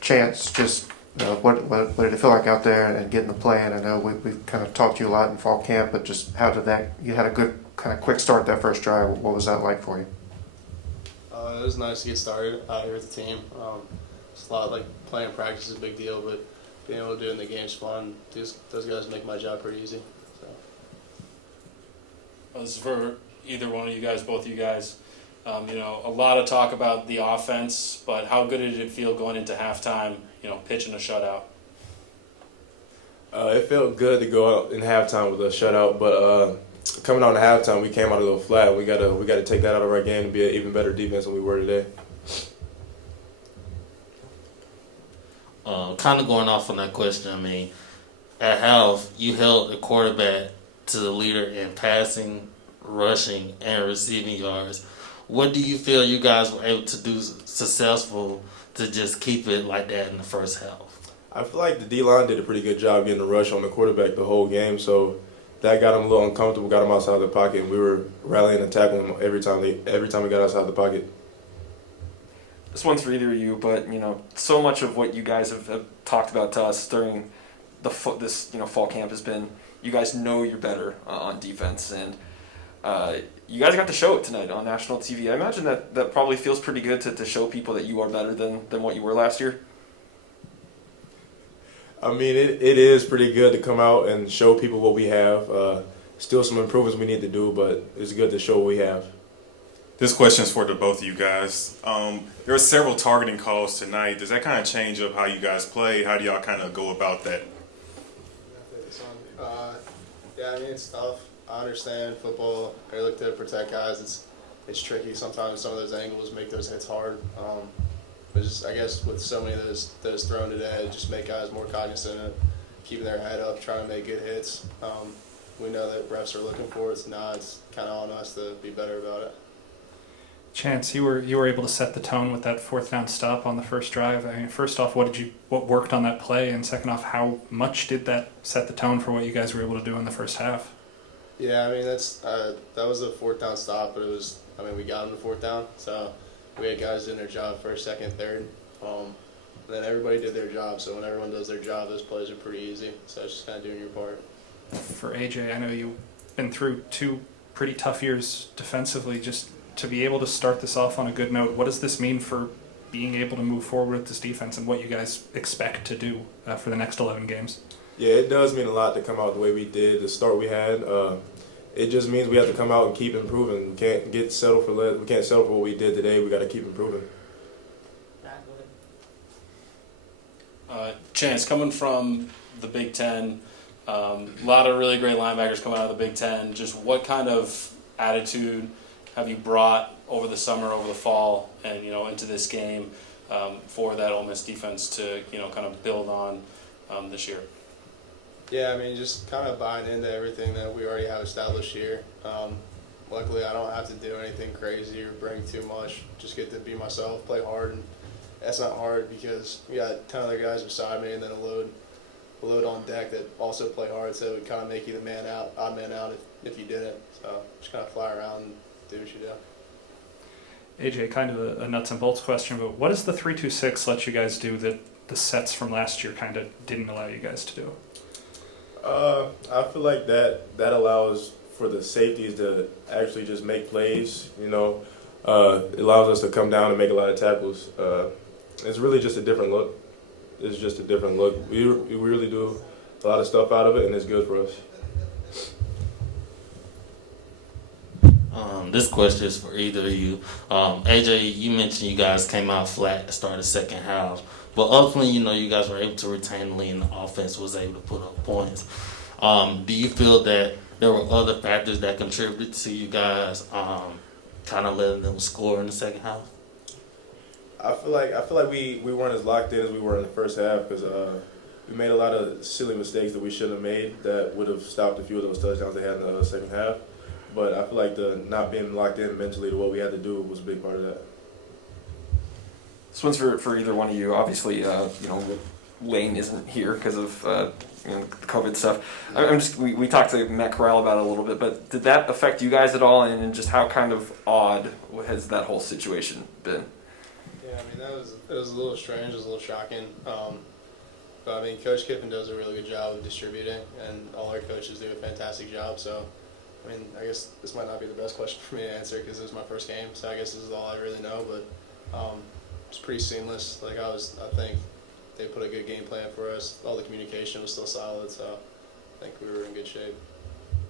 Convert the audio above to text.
Chance, just what did it feel like out there and getting the play in? I know we've kind of talked to you a lot in fall camp, but just how did that? You had a good kind of quick start that first drive. What was that like for you? It was nice to get started out here with the team. It's a lot like playing practice is a big deal, but being able to do it in the game's fun. Those guys make my job pretty easy. So. This is for either one of you guys, both of you guys. A lot of talk about the offense, but how good did it feel going into halftime, pitching a shutout? It felt good to go out in halftime with a shutout, but coming out in halftime, we came out a little flat. We gotta take that out of our game to be an even better defense than we were today. Kind of going off on that question, I mean, at half, you held the quarterback to the leader in passing, rushing, and receiving yards. What do you feel you guys were able to do successful to just keep it like that in the first half? I feel like the D-line did a pretty good job getting the rush on the quarterback the whole game, so that got him a little uncomfortable, got him outside the pocket, and we were rallying and tackling him every time we got outside the pocket. This one's for either of you, but so much of what you guys have talked about to us during this fall camp has been you guys know you're better on defense, and you guys got to show it tonight on national TV. I imagine that probably feels pretty good to show people that you are better than what you were last year. I mean, it is pretty good to come out and show people what we have. Still some improvements we need to do, but it's good to show what we have. This question is for the both of you guys. There are several targeting calls tonight. Does that kind of change up how you guys play? How do y'all kind of go about that? Yeah, I mean, it's tough. I understand football. They look to protect guys. It's tricky sometimes. Some of those angles make those hits hard. But just, I guess with so many of those thrown today, just make guys more cognizant of keeping their head up, trying to make good hits. We know that refs are looking for it. It's kind of on us to be better about it. Chance, you were able to set the tone with that fourth down stop on the first drive. I mean, first off, what worked on that play, and second off, how much did that set the tone for what you guys were able to do in the first half? Yeah, I mean that was a fourth down stop, but we got them to fourth down, so we had guys doing their job first, second, third. And then everybody did their job, so when everyone does their job, those plays are pretty easy. So it's just kind of doing your part. For AJ, I know you've been through 2 pretty tough years defensively. Just to be able to start this off on a good note, what does this mean for being able to move forward with this defense and what you guys expect to do for the next 11 games? Yeah, it does mean a lot to come out the way we did, the start we had. It just means we have to come out and keep improving. We can't settle for what we did today. We got to keep improving. Chance, coming from the Big Ten, a lot of really great linebackers coming out of the Big Ten. Just what kind of attitude have you brought over the summer, over the fall, and into this game for that Ole Miss defense to kind of build on this year? Yeah, I mean, just kind of buying into everything that we already have established here. Luckily, I don't have to do anything crazy or bring too much. Just get to be myself, play hard, and that's not hard because we got 10 other guys beside me and then a load on deck that also play hard, so it would kind of make you the odd man out if you didn't. So just kind of fly around and do what you do. AJ, kind of a nuts and bolts question, but what does the 3-2-6 let you guys do that the sets from last year kind of didn't allow you guys to do? I feel like that allows for the safeties to actually just make plays. It allows us to come down and make a lot of tackles. It's really just a different look. It's just a different look. We really do a lot of stuff out of it, and it's good for us. This question is for either of you. AJ, you mentioned you guys came out flat to start the second half, but ultimately, you guys were able to retain the lead and the offense was able to put up points. Do you feel that there were other factors that contributed to you guys kind of letting them score in the second half? I feel like we weren't as locked in as we were in the first half because we made a lot of silly mistakes that we shouldn't have made that would have stopped a few of those touchdowns they had in the second half. But I feel like the not being locked in mentally to what we had to do was a big part of that. This one's for either one of you. Obviously, Lane isn't here because of the COVID stuff. We talked to Matt Corral about it a little bit, but did that affect you guys at all? And just how kind of odd has that whole situation been? Yeah, I mean, it was a little strange, it was a little shocking. But I mean, Coach Kiffin does a really good job of distributing, and all our coaches do a fantastic job. So, I mean, I guess this might not be the best question for me to answer because it was my first game. So I guess this is all I really know. But it's pretty seamless. Like I think they put a good game plan for us. All the communication was still solid, so I think we were in good shape.